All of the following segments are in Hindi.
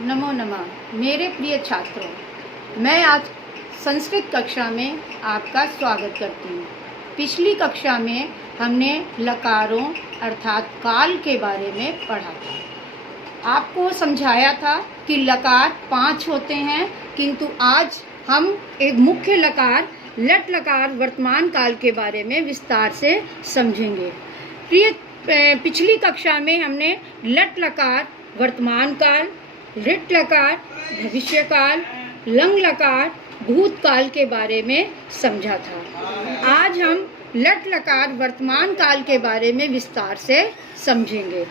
नमो नमः। मेरे प्रिय छात्रों, मैं आज संस्कृत कक्षा में आपका स्वागत करती हूँ। पिछली कक्षा में हमने लकारों अर्थात काल के बारे में पढ़ा था। आपको समझाया था कि लकार 5 होते हैं, किंतु आज हम एक मुख्य लकार लट लकार वर्तमान काल के बारे में विस्तार से समझेंगे। पिछली कक्षा में हमने लट लकार वर्तमान काल, ऋट लकार भविष्य काल, लंग लकार भूतकाल के बारे में समझा था। आज हम लट लकार वर्तमान काल के बारे में विस्तार से समझेंगे।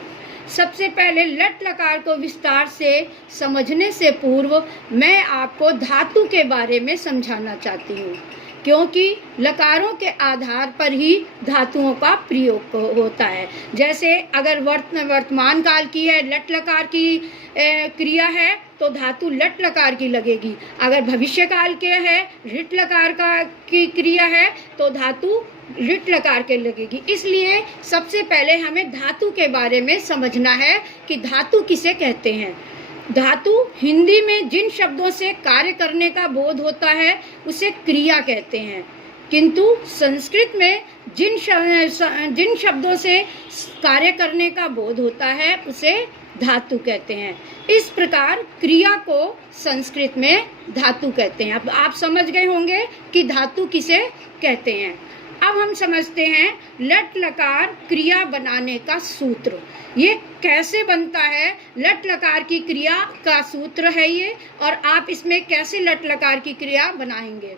सबसे पहले लट लकार को विस्तार से समझने से पूर्व मैं आपको धातु के बारे में समझाना चाहती हूँ, क्योंकि लकारों के आधार पर ही धातुओं का प्रयोग होता है। जैसे अगर वर्तमान काल की है, लट लकार की क्रिया है तो धातु लट लकार की लगेगी। अगर भविष्य काल के है, ऋट लकार की क्रिया है तो धातु ऋट लकार के लगेगी। इसलिए सबसे पहले हमें धातु के बारे में समझना है कि धातु किसे कहते हैं। धातु हिंदी में जिन शब्दों से कार्य करने का बोध होता है उसे क्रिया कहते हैं, किंतु संस्कृत में जिन शब्दों से कार्य करने का बोध होता है उसे धातु कहते हैं। इस प्रकार क्रिया को संस्कृत में धातु कहते हैं। अब आप समझ गए होंगे कि धातु किसे कहते हैं। अब हम समझते हैं लट लकार क्रिया बनाने का सूत्र। ये कैसे बनता है? लट लकार की क्रिया का सूत्र है ये, और आप इसमें कैसे लट लकार की क्रिया बनाएंगे।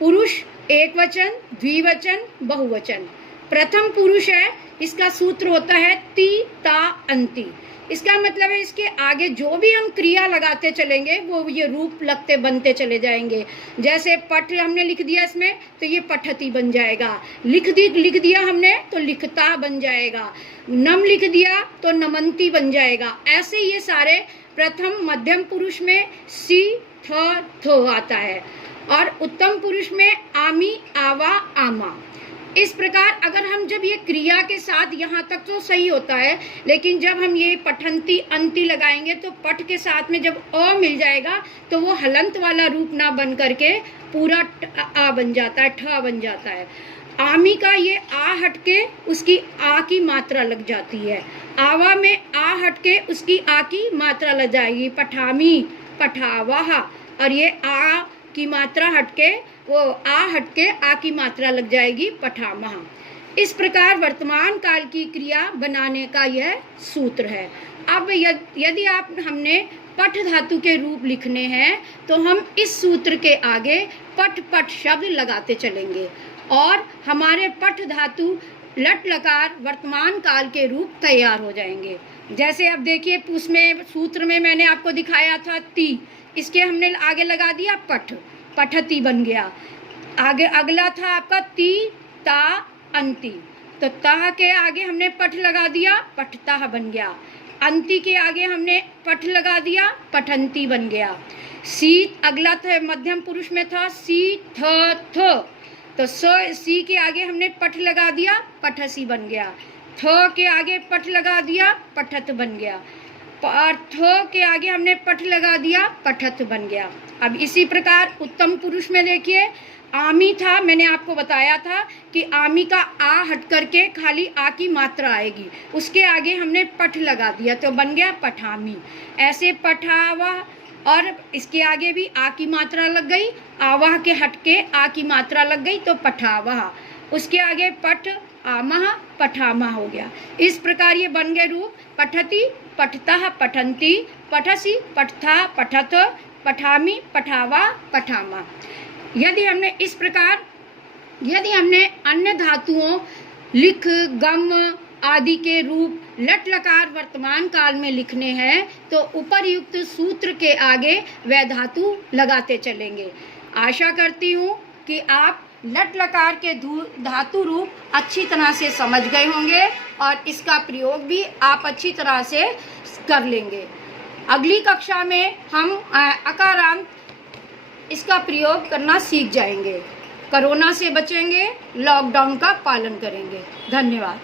पुरुष एक वचन, द्विवचन, बहुवचन। प्रथम पुरुष है, इसका सूत्र होता है ति ता अंति। इसका मतलब है इसके आगे जो भी हम क्रिया लगाते चलेंगे वो ये रूप लगते बनते चले जाएंगे। जैसे पठ हमने लिख दिया इसमें तो ये पठती बन जाएगा, लिख दिया हमने तो लिखता बन जाएगा, नम लिख दिया तो नमंती बन जाएगा। ऐसे ये सारे प्रथम मध्यम पुरुष में सी थ थो आता है, और उत्तम पुरुष में आमी आवा आमा। इस प्रकार अगर हम जब ये क्रिया के साथ यहाँ तक तो सही होता है, लेकिन जब हम ये पठंती अंति लगाएंगे तो पठ के साथ में जब अ मिल जाएगा तो वो हलंत वाला रूप ना बन करके पूरा आ बन जाता है, ठ बन जाता है। आमी का ये आ हटके उसकी आ की मात्रा लग जाती है, आवा में आ हटके उसकी आ की मात्रा लग जाएगी, पठामी पठावाहा, और ये आ की मात्रा हटके वो आ हटके आ की मात्रा लग जाएगी, पठामह। इस प्रकार वर्तमान काल की क्रिया बनाने का यह सूत्र है। अब यदि हमने पठ धातु के रूप लिखने हैं तो हम इस सूत्र के आगे पठ पठ शब्द लगाते चलेंगे और हमारे पठ धातु लट लकार वर्तमान काल के रूप तैयार हो जाएंगे। जैसे अब देखिए उसमें सूत्र में मैंने आपको दिखाया था ती, इसके हमने आगे लगा दिया पठ, पठती बन गया। आगे अगला था आपका ती ता अंति, तो ता के आगे हमने पठ लगा दिया, पठता बन गया। अंति के आगे हमने पठ लगा दिया, पठंती बन गया। सी अगला था मध्यम पुरुष में था सी थ, तो सी के आगे हमने पठ लगा दिया, पठसी बन गया। थ के आगे पठ लगा दिया, पठत बन गया। और थ के आगे हमने पठ लगा दिया, पठत बन गया। अब इसी प्रकार उत्तम पुरुष में देखिए आमी था, मैंने आपको बताया था कि आमी का आ हट करके खाली आ की मात्रा आएगी, उसके आगे हमने पठ लगा दिया तो बन गया पठामी। ऐसे पठावा, और इसके आगे भी आ की मात्रा लग गई, आवाह के हटके आ की मात्रा लग गई तो पठावाह, उसके आगे पठ आमह पठामा हो गया। इस प्रकार ये बन गए रूप पठती पठता पठंती, पठसी पठथा पठत, पठामी पठावा पठामा। यदि हमने अन्य धातुओं लिख गम आदि के रूप लट लकार वर्तमान काल में लिखने हैं तो उपर्युक्त सूत्र के आगे वह धातु लगाते चलेंगे। आशा करती हूँ कि आप लट लकार के धातु रूप अच्छी तरह से समझ गए होंगे और इसका प्रयोग भी आप अच्छी तरह से कर लेंगे। अगली कक्षा में हम अकारांत इसका प्रयोग करना सीख जाएंगे। कोरोना से बचेंगे, लॉकडाउन का पालन करेंगे। धन्यवाद।